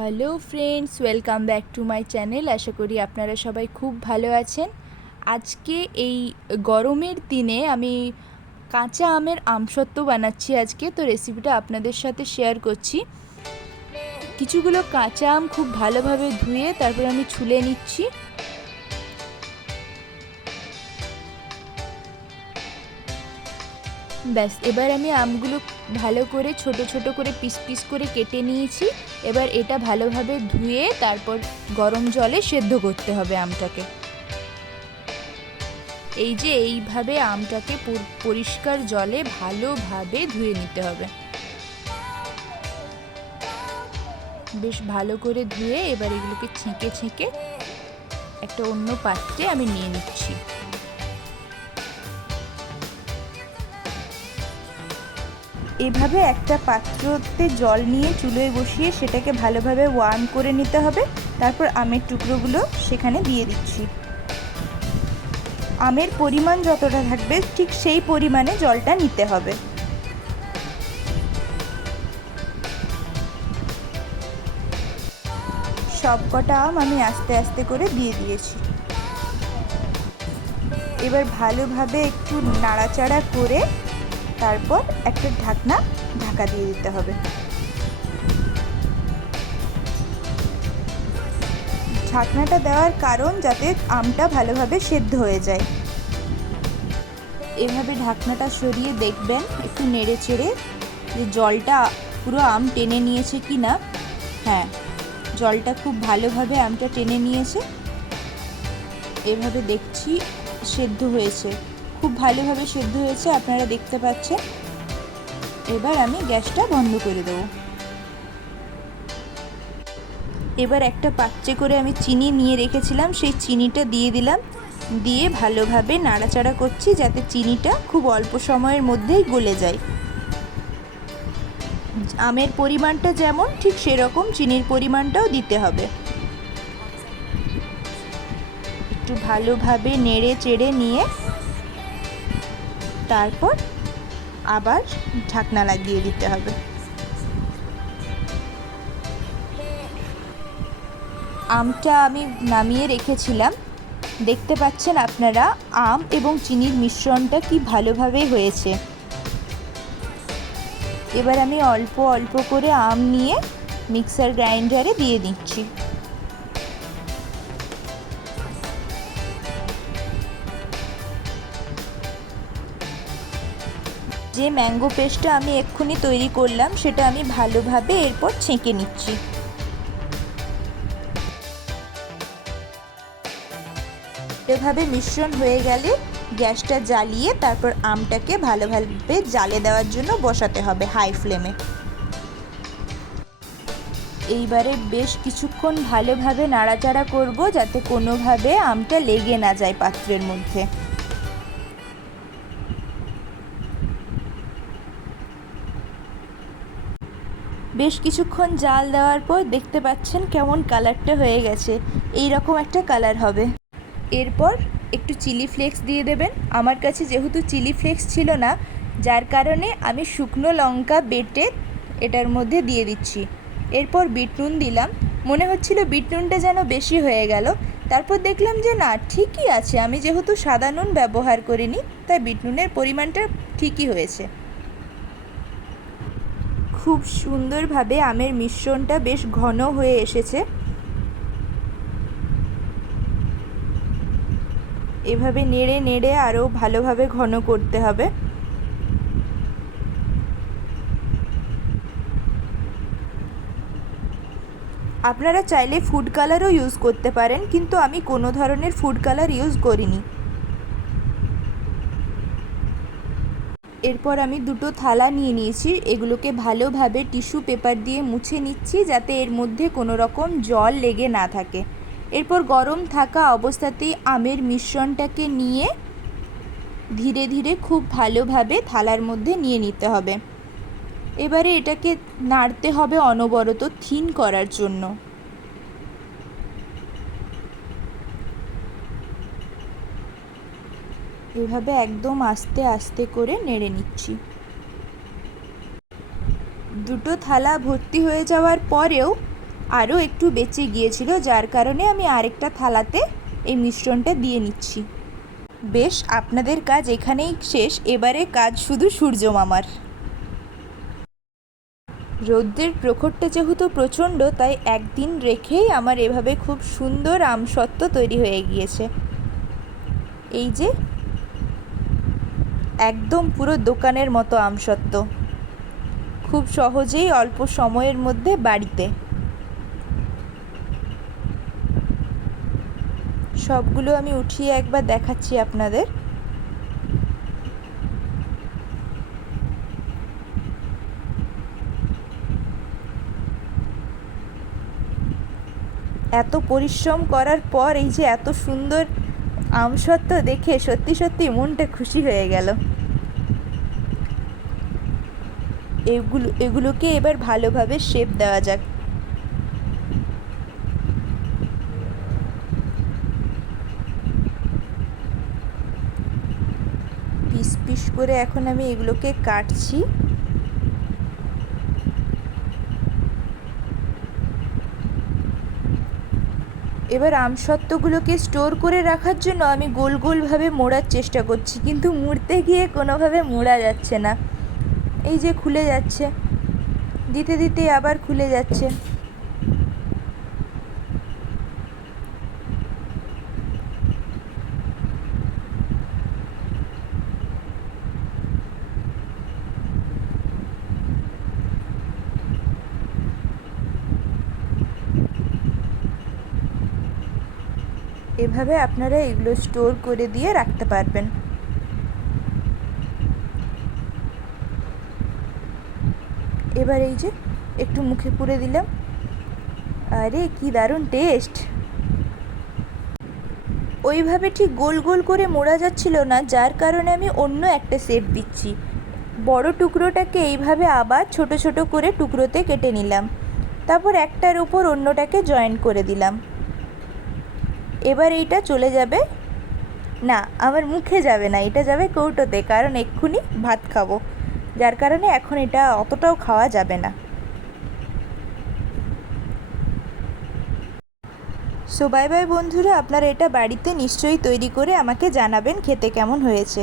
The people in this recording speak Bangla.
Hello friends, welcome back to my channel. আশা করি আপনারা সবাই খুব ভালো আছেন। আজকে এই গরমের দিনে আমি কাঁচা আমের আমসত্ত্ব বানাচ্ছি আজকে। তো রেসিপিটা আপনাদের সাথে শেয়ার করছি। কিছুগুলো কাঁচা আম খুব ভালোভাবে ধুয়ে তারপর আমি ছুলে নিচ্ছি। ব্যাস, এবার আমি আমগুলো ভালো করে ছোট ছোট করে পিস পিস করে কেটে নিয়েছি। এবার এটা ভালোভাবে ধুয়ে তারপর গরম জলে সেদ্ধ করতে হবে আমটাকে। এই যে এইভাবে আমটাকে পরিষ্কার জলে ভালোভাবে ধুয়ে নিতে হবে। বেশ ভালো করে ধুয়ে এবার এগুলোকে ছেঁকে ছেঁকে একটা অন্য পাত্রে আমি নিয়ে নিচ্ছি। এভাবে একটা পাত্রতে জল নিয়ে চুলোয় বসিয়ে সেটাকে ভালোভাবে ওয়ার্ম করে নিতে হবে। তারপর আমের টুকরোগুলো সেখানে দিয়ে দিচ্ছি। আমের পরিমাণ যতটা থাকবে ঠিক সেই পরিমাণে জলটা নিতে হবে। সব কটা আম আমি আস্তে আস্তে করে দিয়ে দিয়েছি। এবার ভালোভাবে একটু নাড়াচাড়া করে তারপর একটা ঢাকা দিয়ে দিতে হবে। ঢাকনাটা দেওয়ার কারণ যাতে আমটা ভালোভাবে সেদ্ধ হয়ে যায়। এভাবে ঢাকনাটা সরিয়ে দেখবেন, একটু নেড়ে চেড়ে যে জলটা পুরো আম টেনে নিয়েছে কি না। হ্যাঁ, জলটা খুব ভালোভাবে আমটা টেনে নিয়েছে। এভাবে দেখছি সেদ্ধ হয়েছে, খুব ভালোভাবে সেদ্ধ হয়েছে, আপনারা দেখতে পাচ্ছেন। এবার আমি গ্যাসটা বন্ধ করে দেবো। এবার একটা পাত্রে করে আমি চিনি নিয়ে রেখেছিলাম, সেই চিনিটা দিয়ে দিলাম। দিয়ে ভালোভাবে নাড়াচাড়া করছি যাতে চিনিটা খুব অল্প সময়ের মধ্যেই গলে যায়। আমের পরিমাণটা যেমন ঠিক সেরকম চিনির পরিমাণটাও দিতে হবে। একটু ভালোভাবে নেড়ে চেড়ে নিয়ে তারপর আবার ঢাকনা লাগিয়ে দিতে হবে। আমটা আমি নামিয়ে রেখেছিলাম, দেখতে পাচ্ছেন আপনারা আম এবং চিনির মিশ্রণটা কি ভালোভাবে হয়েছে। এবার আমি অল্প অল্প করে আম নিয়ে মিক্সার গ্রাইন্ডারে দিয়ে দিচ্ছি। যে ম্যাঙ্গো পেস্টটা আমি এক্ষুনি তৈরি করলাম সেটা আমি ভালোভাবে এরপর ছেঁকে নিচ্ছি। এভাবে মিশ্রণ হয়ে গেলে গ্যাসটা জ্বালিয়ে তারপর আমটাকে ভালোভাবে জ্বালে দেওয়ার জন্য বসাতে হবে হাই ফ্লেমে। এইবারে বেশ কিছুক্ষণ ভালোভাবে নাড়াচাড়া করব যাতে কোনোভাবে আমটা লেগে না যায় পাত্রের মধ্যে। বেশ কিছুক্ষণ জাল দেওয়ার পর দেখতে পাচ্ছেন কেমন কালারটা হয়ে গেছে। এই রকম একটা কালার হবে। এরপর একটু চিলি ফ্লেক্স দিয়ে দেবেন। আমার কাছে যেহেতু চিলি ফ্লেক্স ছিল না, যার কারণে আমি শুকনো লঙ্কা বেটে এটার মধ্যে দিয়ে দিচ্ছি। এরপর বিট নুন দিলাম। মনে হচ্ছিল বিট নুনটা যেন বেশি হয়ে গেল, তারপর দেখলাম যে না, ঠিকই আছে। আমি যেহেতু সাদা নুন ব্যবহার করিনি, তাই বিট নুনের পরিমাণটা ঠিকই হয়েছে। খুব সুন্দরভাবে আমের মিশ্রণটা বেশ ঘন হয়ে এসেছে। এভাবে নেড়ে নেড়ে আরও ভালোভাবে ঘন করতে হবে। আপনারা চাইলে ফুড কালারও ইউজ করতে পারেন, কিন্তু আমি কোনো ধরনের ফুড কালার ইউজ করিনি। এরপর আমি দুটো থালা নিয়ে নিয়েছি, এগুলোকে ভালোভাবে টিস্যু পেপার দিয়ে মুছে নিচ্ছি যাতে এর মধ্যে কোনো রকম জল লেগে না থাকে। এরপর গরম থাকা অবস্থাতেই আমের মিশ্রণটাকে নিয়ে ধীরে ধীরে খুব ভালোভাবে থালার মধ্যে নিয়ে নিতে হবে। এবারে এটাকে নাড়তে হবে অনবরত থিন করার জন্য। এভাবে একদম আস্তে আস্তে করে নেড়ে নিচ্ছি। দুটো থালা ভর্তি হয়ে যাওয়ার পরেও আরও একটু বেঁচে গিয়েছিল, যার কারণে আমি আরেকটা থালাতে এই মিশ্রণটা দিয়ে নিচ্ছি। বেশ, আপনাদের কাজ এখানেই শেষ। এবারে কাজ শুধু সূর্য মামার। রৌদ্রের প্রখরটা যেহেতু প্রচণ্ড, তাই একদিন রেখেই আমার এভাবে খুব সুন্দর আমসত্ত্ব তৈরি হয়ে গিয়েছে। এই যে একদম পুরো দোকানের মতো আমসত্ত্ব, খুব সহজেই অল্প সময়ের মধ্যে বাড়িতে। সবগুলো আমি উঠিয়ে একবার দেখাচ্ছি আপনাদের। এত পরিশ্রম করার পর এই যে এত সুন্দর আমসত্ত্ব দেখে সত্যি সত্যি মনটা খুশি হয়ে গেল। এগুলোকে এবার ভালোভাবে শেপ দেওয়া যাক। পিস পিস করে এখন আমি এগুলোকে কাটছি। এবার আমসত্ত্বগুলোকে স্টোর করে রাখার জন্য আমি গোল গোলভাবে মোড়ার চেষ্টা করছি, কিন্তু মুড়তে গিয়ে কোনোভাবে মোড়া যাচ্ছে না। এই যে খুলে যাচ্ছে, দিতে দিতে আবার খুলে যাচ্ছে। এভাবে আপনারা এগুলো স্টোর করে দিয়ে রাখতে পারবেন। এবার এই যে একটু মুখে পুরে দিলাম, আরে কি দারুণ টেস্ট। ওইভাবে ঠিক গোল গোল করে মোড়া যাচ্ছিল না, যার কারণে আমি অন্য একটা শেপ দিচ্ছি। বড় টুকরোটাকে এইভাবে আবার ছোট ছোট করে টুকরোতে কেটে নিলাম, তারপর একটার উপর অন্যটাকে জয়েন করে দিলাম। এবার এইটা চলে যাবে, না আমার মুখে যাবে না, এটা যাবে কৌটোতে, কারণ এক্ষুনি ভাত খাবো, যার কারণে এখন এটা অতটাও খাওয়া যাবে না। সো বাই বাই বন্ধুরা, আপনারা এটা বাড়িতে নিশ্চয়ই তৈরি করে আমাকে জানাবেন খেতে কেমন হয়েছে।